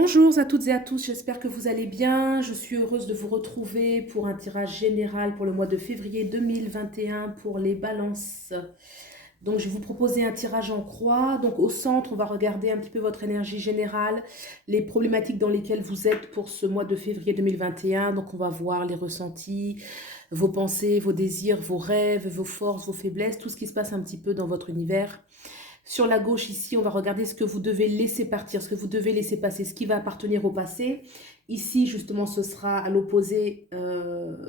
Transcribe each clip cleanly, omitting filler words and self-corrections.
Bonjour à toutes et à tous, j'espère que vous allez bien. Je suis heureuse de vous retrouver pour un tirage général pour le mois de février 2021 pour les balances. Donc, je vais vous proposer un tirage en croix. Donc, au centre, on va regarder un petit peu votre énergie générale, les problématiques dans lesquelles vous êtes pour ce mois de février 2021. Donc, on va voir les ressentis, vos pensées, vos désirs, vos rêves, vos forces, vos faiblesses, tout ce qui se passe un petit peu dans votre univers. Sur la gauche, ici, on va regarder ce que vous devez laisser partir, ce que vous devez laisser passer, ce qui va appartenir au passé. Ici, justement, ce sera à l'opposé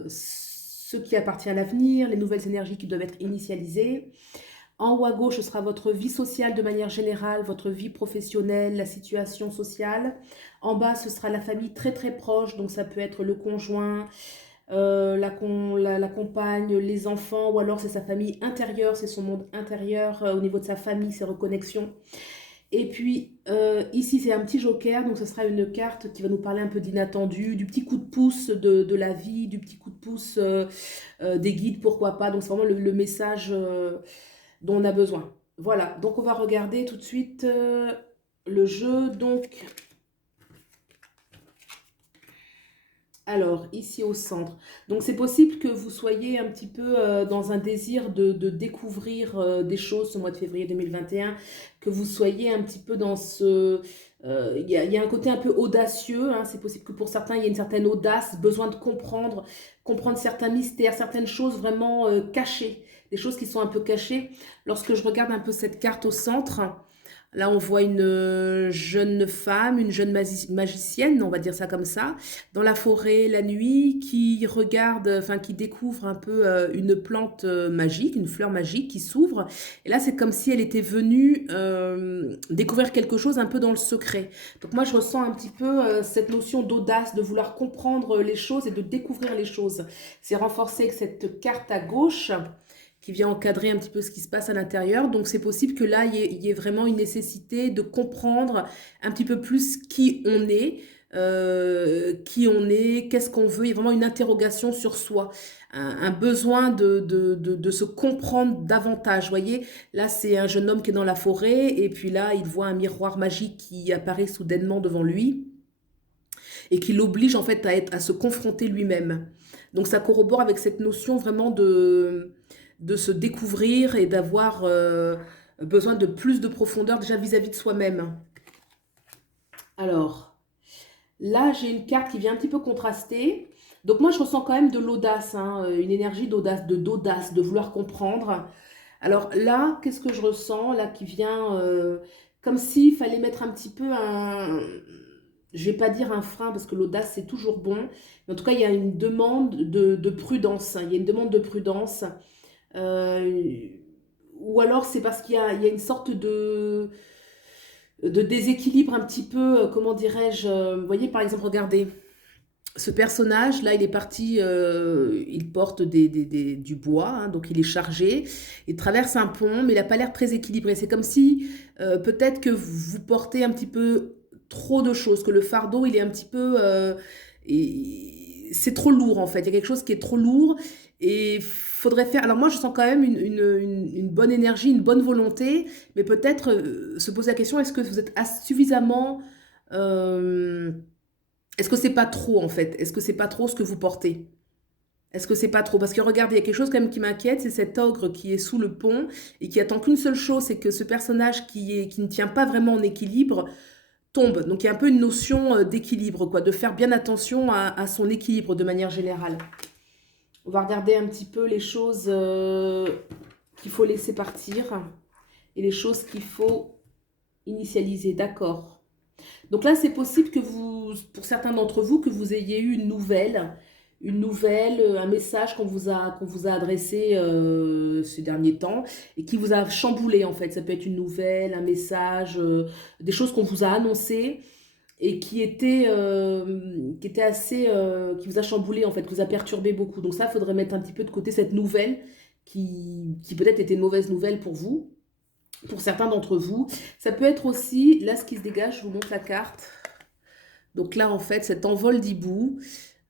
ce qui appartient à l'avenir, les nouvelles énergies qui doivent être initialisées. En haut à gauche, ce sera votre vie sociale de manière générale, votre vie professionnelle, la situation sociale. En bas, ce sera la famille très très proche, donc ça peut être le conjoint, la compagne, les enfants, ou alors c'est sa famille intérieure, c'est son monde intérieur, au niveau de sa famille, ses reconnexions. Et puis ici c'est un petit joker, donc ce sera une carte qui va nous parler un peu d'inattendu, du petit coup de pouce de la vie, du petit coup de pouce des guides, pourquoi pas. Donc c'est vraiment le message dont on a besoin. Voilà, donc on va regarder tout de suite le jeu. Donc alors, ici au centre. Donc, c'est possible que vous soyez un petit peu dans un désir de découvrir des choses ce mois de février 2021, que vous soyez un petit peu dans ce... Il y a un côté un peu audacieux, hein. C'est possible que pour certains, il y ait une certaine audace, besoin de comprendre certains mystères, certaines choses vraiment cachées, des choses qui sont un peu cachées. Lorsque je regarde un peu cette carte au centre, là, on voit une jeune femme, une jeune magicienne, on va dire ça comme ça, dans la forêt la nuit, qui regarde, enfin qui découvre un peu une plante magique, une fleur magique qui s'ouvre. Et là, c'est comme si elle était venue découvrir quelque chose un peu dans le secret. Donc moi, je ressens un petit peu cette notion d'audace, de vouloir comprendre les choses et de découvrir les choses. C'est renforcé avec cette carte à gauche qui vient encadrer un petit peu ce qui se passe à l'intérieur. Donc c'est possible que là, il y ait vraiment une nécessité de comprendre un petit peu plus qui on est, qu'est-ce qu'on veut. Il y a vraiment une interrogation sur soi, un besoin de se comprendre davantage. Vous voyez, là, c'est un jeune homme qui est dans la forêt et puis là, il voit un miroir magique qui apparaît soudainement devant lui et qui l'oblige en fait à se confronter lui-même. Donc ça corrobore avec cette notion vraiment de se découvrir et d'avoir besoin de plus de profondeur déjà vis-à-vis de soi-même. Alors, là, j'ai une carte qui vient un petit peu contraster. Donc moi, je ressens quand même de l'audace, hein, une énergie d'audace, de vouloir comprendre. Alors là, qu'est-ce que je ressens là qui vient comme s'il fallait mettre un petit peu un... Je vais pas dire un frein parce que l'audace c'est toujours bon. Mais en tout cas, il y a une demande de prudence, hein. Il y a une demande de prudence. Euh, ou alors c'est parce qu'il y a une sorte de déséquilibre un petit peu, comment dirais-je. Vous voyez, par exemple, regardez. Ce personnage, là, il est parti, il porte du bois, hein, donc il est chargé, il traverse un pont, mais il n'a pas l'air très équilibré. C'est comme si peut-être que vous portez un petit peu trop de choses, que le fardeau, il est un petit peu... c'est trop lourd, en fait. Il y a quelque chose qui est trop lourd et faudrait faire... Alors moi, je sens quand même une bonne énergie, une bonne volonté, mais peut-être se poser la question, est-ce que vous êtes suffisamment... euh, est-ce que c'est pas trop en fait? Est-ce que c'est pas trop ce que vous portez? Est-ce que c'est pas trop? Parce que regardez, il y a quelque chose quand même qui m'inquiète, c'est cet ogre qui est sous le pont et qui attend qu'une seule chose, c'est que ce personnage qui ne tient pas vraiment en équilibre tombe. Donc il y a un peu une notion d'équilibre, quoi, de faire bien attention à son équilibre de manière générale. On va regarder un petit peu les choses qu'il faut laisser partir et les choses qu'il faut initialiser. D'accord. Donc là, c'est possible que vous, pour certains d'entre vous, que vous ayez eu un message qu'on vous a adressé ces derniers temps et qui vous a chamboulé en fait. Ça peut être une nouvelle, un message, des choses qu'on vous a annoncées et qui étaient assez, qui vous a chamboulé en fait, qui vous a perturbé beaucoup. Donc ça, il faudrait mettre un petit peu de côté cette nouvelle qui peut-être était une mauvaise nouvelle pour certains d'entre vous. Ça peut être aussi, là ce qui se dégage, je vous montre la carte. Donc là, en fait, cet envol d'hiboux.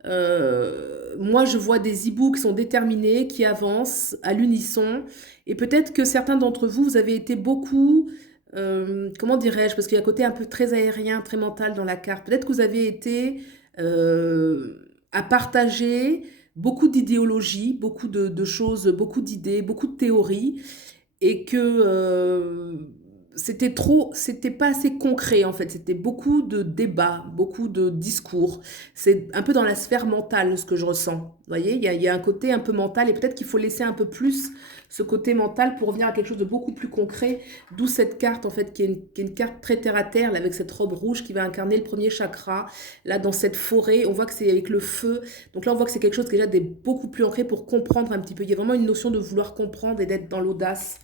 Moi, je vois des hiboux qui sont déterminés, qui avancent à l'unisson. Et peut-être que certains d'entre vous, vous avez été beaucoup comment dirais-je, parce qu'il y a un côté un peu très aérien, très mental dans la carte. Peut-être que vous avez été à partager beaucoup d'idéologies, beaucoup de choses, beaucoup d'idées, beaucoup de théories, et que c'était pas assez concret en fait, c'était beaucoup de débats, beaucoup de discours. C'est un peu dans la sphère mentale ce que je ressens. Vous voyez, il y a un côté un peu mental et peut-être qu'il faut laisser un peu plus ce côté mental pour revenir à quelque chose de beaucoup plus concret, d'où cette carte en fait qui est une carte très terre à terre, là, avec cette robe rouge qui va incarner le premier chakra. Là, dans cette forêt, on voit que c'est avec le feu. Donc là, on voit que c'est quelque chose qui est déjà beaucoup plus ancré pour comprendre un petit peu. Il y a vraiment une notion de vouloir comprendre et d'être dans l'audace.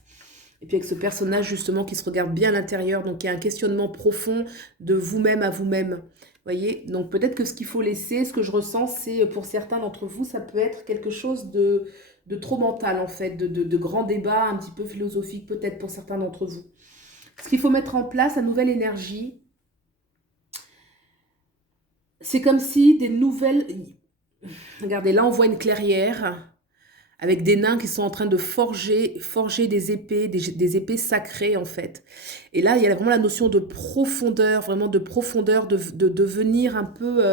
Et puis avec ce personnage justement qui se regarde bien à l'intérieur, donc il y a un questionnement profond de vous-même à vous-même. Voyez, donc peut-être que ce qu'il faut laisser, ce que je ressens, c'est pour certains d'entre vous, ça peut être quelque chose de trop mental en fait, de grands débats un petit peu philosophiques peut-être pour certains d'entre vous. Ce qu'il faut mettre en place, la nouvelle énergie, c'est comme si des nouvelles... Regardez, là on voit une clairière avec des nains qui sont en train de forger des épées, des épées sacrées en fait. Et là, il y a vraiment la notion de profondeur, vraiment de profondeur, de devenir un peu...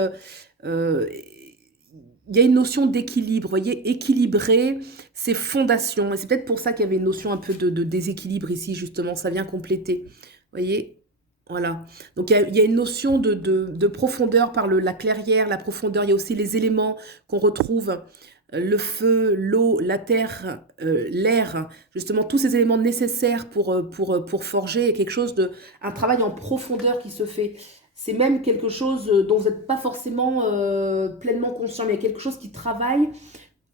il y a une notion d'équilibre, vous voyez, équilibrer ses fondations. Et c'est peut-être pour ça qu'il y avait une notion un peu de déséquilibre ici, justement, ça vient compléter. Vous voyez, voilà. Donc il y a une notion de profondeur par la clairière, la profondeur. Il y a aussi les éléments qu'on retrouve, le feu, l'eau, la terre, l'air, justement tous ces éléments nécessaires pour forger et quelque chose un travail en profondeur qui se fait. C'est même quelque chose dont vous n'êtes pas forcément pleinement conscient, mais il y a quelque chose qui travaille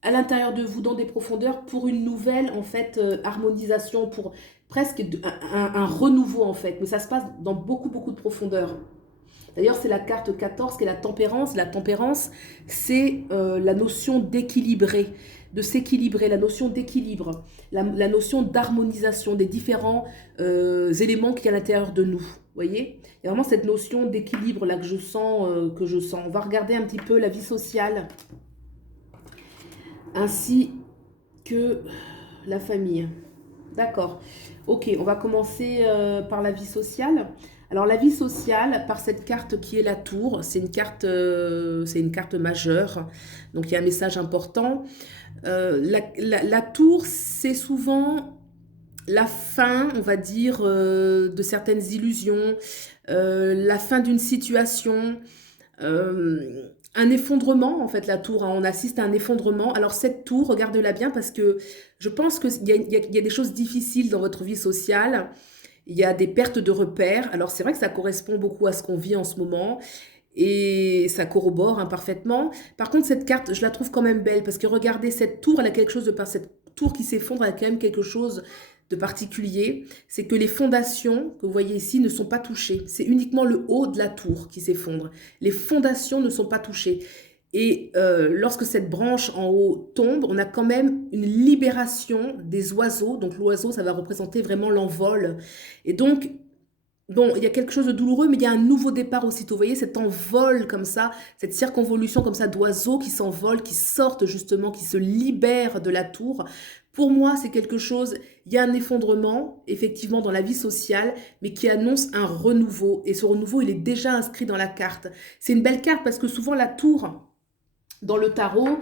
à l'intérieur de vous dans des profondeurs pour une nouvelle en fait harmonisation, pour presque un renouveau en fait. Mais ça se passe dans beaucoup beaucoup de profondeur. D'ailleurs, c'est la carte 14 qui est la tempérance. La tempérance, c'est la notion d'équilibrer, de s'équilibrer, la notion d'équilibre, la notion d'harmonisation des différents éléments qu'il y a à l'intérieur de nous. Vous voyez, il y a vraiment cette notion d'équilibre là que je sens, On va regarder un petit peu la vie sociale, ainsi que la famille. D'accord. Ok, on va commencer par la vie sociale. Alors la vie sociale, par cette carte qui est la tour, c'est une carte majeure. Donc il y a un message important. La tour, c'est souvent la fin, on va dire, de certaines illusions, la fin d'une situation, un effondrement, en fait, la tour, hein. On assiste à un effondrement. Alors cette tour, regardez-la bien parce que je pense qu'il y a des choses difficiles dans votre vie sociale. Il y a des pertes de repères. Alors c'est vrai que ça correspond beaucoup à ce qu'on vit en ce moment et ça corrobore, hein, parfaitement. Par contre, cette carte, je la trouve quand même belle parce que regardez, cette tour, elle a quelque chose de par cette tour qui s'effondre, elle a quand même quelque chose de particulier. C'est que les fondations que vous voyez ici ne sont pas touchées. C'est uniquement le haut de la tour qui s'effondre. Les fondations ne sont pas touchées. Et lorsque cette branche en haut tombe, on a quand même une libération des oiseaux. Donc l'oiseau, ça va représenter vraiment l'envol. Et donc, bon, il y a quelque chose de douloureux, mais il y a un nouveau départ aussitôt. Vous voyez, cet envol comme ça, cette circonvolution comme ça d'oiseaux qui s'envolent, qui sortent justement, qui se libèrent de la tour. Pour moi, c'est quelque chose, il y a un effondrement, effectivement, dans la vie sociale, mais qui annonce un renouveau. Et ce renouveau, il est déjà inscrit dans la carte. C'est une belle carte parce que souvent la tour, dans le tarot,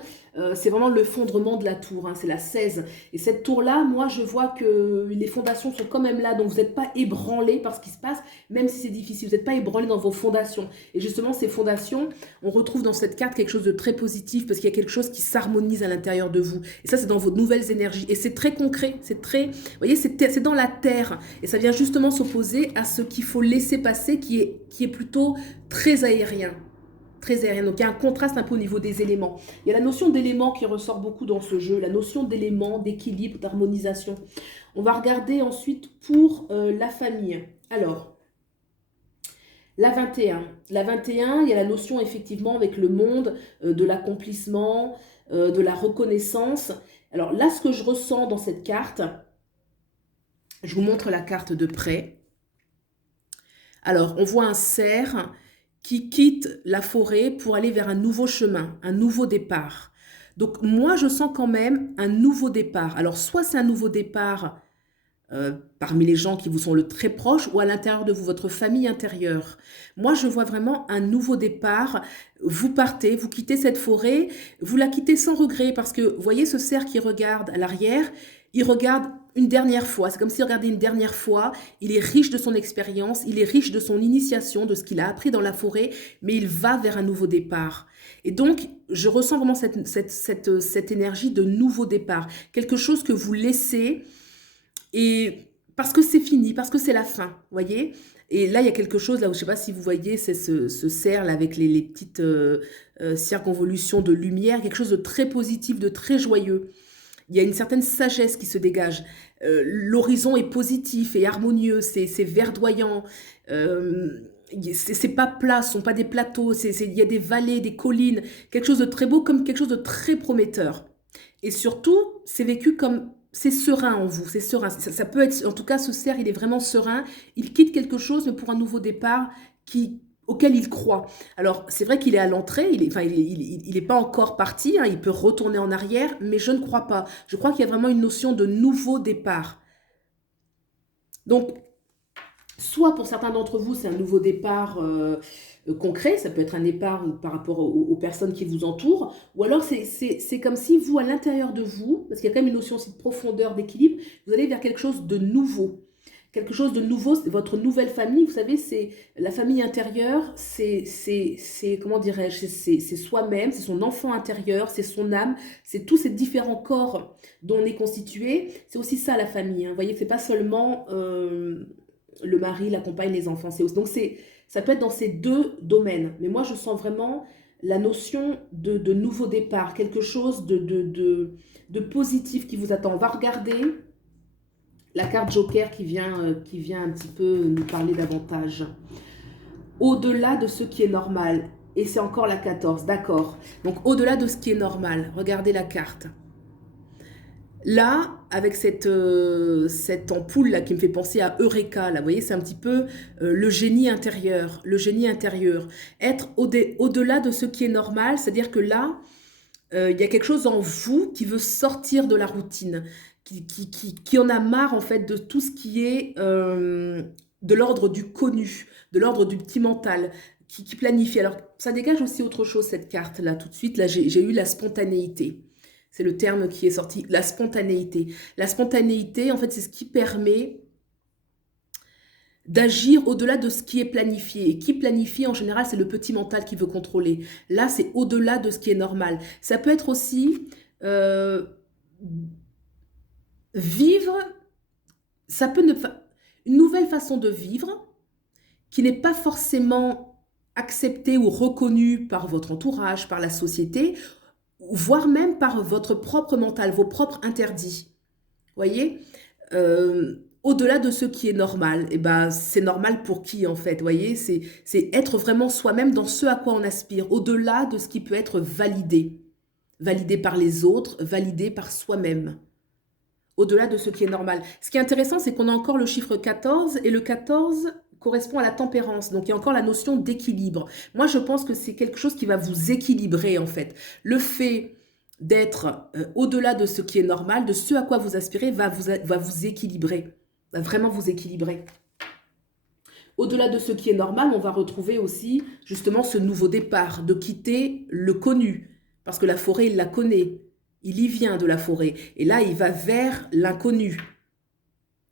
c'est vraiment l'effondrement de la tour, hein, c'est la 16. Et cette tour-là, moi, je vois que les fondations sont quand même là, donc vous n'êtes pas ébranlé par ce qui se passe, même si c'est difficile, vous n'êtes pas ébranlé dans vos fondations. Et justement, ces fondations, on retrouve dans cette carte quelque chose de très positif, parce qu'il y a quelque chose qui s'harmonise à l'intérieur de vous. Et ça, c'est dans vos nouvelles énergies. Et c'est très concret, c'est très... Vous voyez, c'est dans la terre. Et ça vient justement s'opposer à ce qu'il faut laisser passer, qui est plutôt très aérien. Très aérien. Donc il y a un contraste un peu au niveau des éléments. Il y a la notion d'éléments qui ressort beaucoup dans ce jeu, la notion d'éléments, d'équilibre, d'harmonisation. On va regarder ensuite pour la famille. Alors, la 21. La 21, il y a la notion effectivement avec le monde de l'accomplissement, de la reconnaissance. Alors là, ce que je ressens dans cette carte, je vous montre la carte de près. Alors, on voit un cerf qui quitte la forêt pour aller vers un nouveau chemin, un nouveau départ. Donc moi, je sens quand même un nouveau départ. Alors soit c'est un nouveau départ parmi les gens qui vous sont le très proches ou à l'intérieur de vous, votre famille intérieure. Moi, je vois vraiment un nouveau départ. Vous partez, vous quittez cette forêt, vous la quittez sans regret parce que, vous voyez ce cerf qui regarde à l'arrière, il regarde une dernière fois. C'est comme s'il regardait une dernière fois. Il est riche de son expérience, il est riche de son initiation, de ce qu'il a appris dans la forêt, mais il va vers un nouveau départ. Et donc, je ressens vraiment cette énergie de nouveau départ. Quelque chose que vous laissez et parce que c'est fini, parce que c'est la fin, vous voyez. Et là, il y a quelque chose, là où je ne sais pas si vous voyez, c'est ce cerf là, avec les petites circonvolutions de lumière, quelque chose de très positif, de très joyeux. Il y a une certaine sagesse qui se dégage. L'horizon est positif et harmonieux, c'est verdoyant. C'est pas plat, ce ne sont pas des plateaux, il y a des vallées, des collines, quelque chose de très beau comme quelque chose de très prometteur. Et surtout, c'est vécu comme c'est serein en vous, c'est serein. Ça peut être, en tout cas, ce cerf, il est vraiment serein. Il quitte quelque chose, mais pour un nouveau départ auquel il croit. Alors, c'est vrai qu'il est à l'entrée, enfin, il est pas encore parti, hein, il peut retourner en arrière, mais je ne crois pas. Je crois qu'il y a vraiment une notion de nouveau départ. Donc, soit pour certains d'entre vous, c'est un nouveau départ concret, ça peut être un départ par rapport aux personnes qui vous entourent, ou alors c'est comme si vous, à l'intérieur de vous, parce qu'il y a quand même une notion aussi de profondeur, d'équilibre, vous allez vers quelque chose de nouveau. Quelque chose de nouveau, votre nouvelle famille, vous savez, c'est la famille intérieure, comment dirais-je, c'est soi-même, c'est son enfant intérieur, c'est son âme, c'est tous ces différents corps dont on est constitué. C'est aussi ça la famille, hein. Vous voyez, c'est pas seulement le mari, la compagne, les enfants. Donc ça peut être dans ces deux domaines. Mais moi, je sens vraiment la notion de nouveau départ, quelque chose de positif qui vous attend. On va regarder la carte Joker qui vient un petit peu nous parler davantage. Au-delà de ce qui est normal. Et c'est encore la 14, d'accord. Donc au-delà de ce qui est normal, regardez la carte. Là, avec cette ampoule là qui me fait penser à Eureka, là, vous voyez, c'est un petit peu le génie intérieur, le génie intérieur. Être au-delà de ce qui est normal, c'est-à-dire que là, il y a quelque chose en vous qui veut sortir de la routine, qui en a marre en fait de tout ce qui est de l'ordre du connu, de l'ordre du petit mental, qui planifie. Alors, ça dégage aussi autre chose cette carte là, tout de suite. Là, j'ai eu la spontanéité. C'est le terme qui est sorti, la spontanéité. La spontanéité, en fait, c'est ce qui permet d'agir au-delà de ce qui est planifié. Et qui planifie, en général, c'est le petit mental qui veut contrôler. Là, c'est au-delà de ce qui est normal. Ça peut être aussi vivre, ça peut une nouvelle façon de vivre qui n'est pas forcément acceptée ou reconnue par votre entourage, par la société, voire même par votre propre mental, vos propres interdits. Voyez, au-delà de ce qui est normal, et ben c'est normal pour qui en fait, voyez, c'est être vraiment soi-même dans ce à quoi on aspire, au-delà de ce qui peut être validé, validé par les autres, validé par soi-même, au-delà de ce qui est normal. Ce qui est intéressant, c'est qu'on a encore le chiffre 14, et le 14 correspond à la tempérance, donc il y a encore la notion d'équilibre. Moi, je pense que c'est quelque chose qui va vous équilibrer en fait. Le fait d'être au-delà de ce qui est normal, de ce à quoi vous aspirez, va vous équilibrer, va vraiment vous équilibrer. Au-delà de ce qui est normal, on va retrouver aussi justement ce nouveau départ, de quitter le connu, parce que la forêt, il la connaît, il y vient de la forêt, et là, il va vers l'inconnu.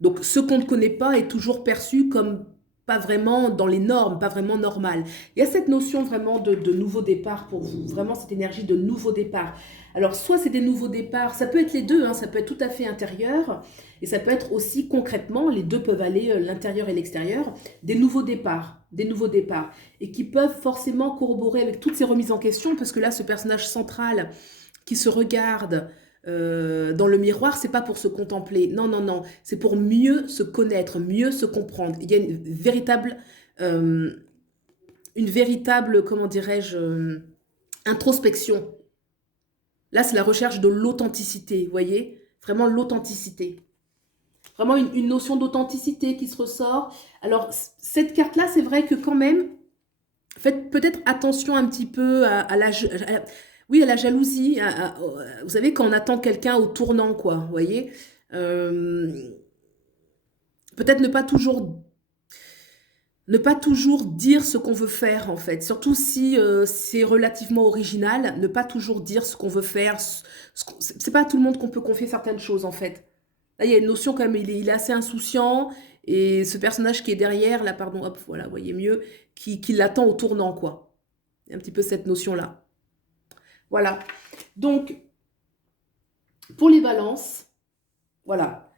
Donc, ce qu'on ne connaît pas est toujours perçu comme pas vraiment dans les normes, pas vraiment normal. Il y a cette notion vraiment de nouveau départ pour vous, vraiment cette énergie de nouveau départ. Alors, soit c'est des nouveaux départs, ça peut être les deux, hein, ça peut être tout à fait intérieur, et ça peut être aussi concrètement, les deux peuvent aller, l'intérieur et l'extérieur, des nouveaux départs, et qui peuvent forcément corroborer avec toutes ces remises en question, parce que là, ce personnage central qui se regarde dans le miroir, c'est pas pour se contempler, non, non, non, c'est pour mieux se connaître, mieux se comprendre. Il y a une véritable, comment dirais-je, introspection. Là, c'est la recherche de l'authenticité, vous voyez, vraiment l'authenticité. Vraiment une notion d'authenticité qui se ressort. Alors, cette carte-là, c'est vrai que quand même, faites peut-être attention un petit peu à la jalousie. Vous savez, quand on attend quelqu'un au tournant, quoi, vous voyez. Peut-être ne pas toujours dire ce qu'on veut faire, en fait. Surtout si c'est relativement original, ne pas toujours dire ce qu'on veut faire. C'est pas à tout le monde qu'on peut confier certaines choses, en fait. Là, il y a une notion quand même, il est assez insouciant. Et ce personnage qui est derrière, là, pardon, hop, voilà, vous voyez mieux, qui l'attend au tournant, quoi. Il y a un petit peu cette notion-là. Voilà. Donc, pour les balances, voilà.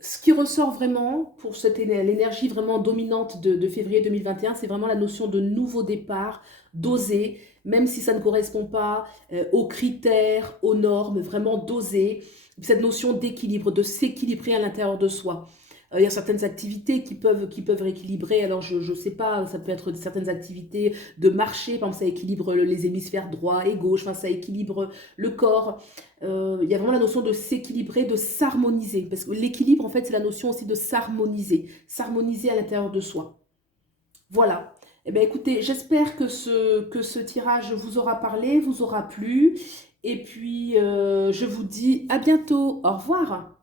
Ce qui ressort vraiment pour l'énergie vraiment dominante de février 2021, c'est vraiment la notion de nouveau départ, d'oser, même si ça ne correspond pas aux critères, aux normes, vraiment d'oser. Cette notion d'équilibre, de s'équilibrer à l'intérieur de soi. Il y a certaines activités qui peuvent rééquilibrer. Alors, je ne sais pas, ça peut être certaines activités de marcher, par exemple, ça équilibre les hémisphères droit et gauche, enfin, ça équilibre le corps. Il y a vraiment la notion de s'équilibrer, de s'harmoniser. Parce que l'équilibre, en fait, c'est la notion aussi de s'harmoniser à l'intérieur de soi. Voilà. Eh bien, écoutez, j'espère que ce tirage vous aura parlé, vous aura plu. Et puis, je vous dis à bientôt. Au revoir.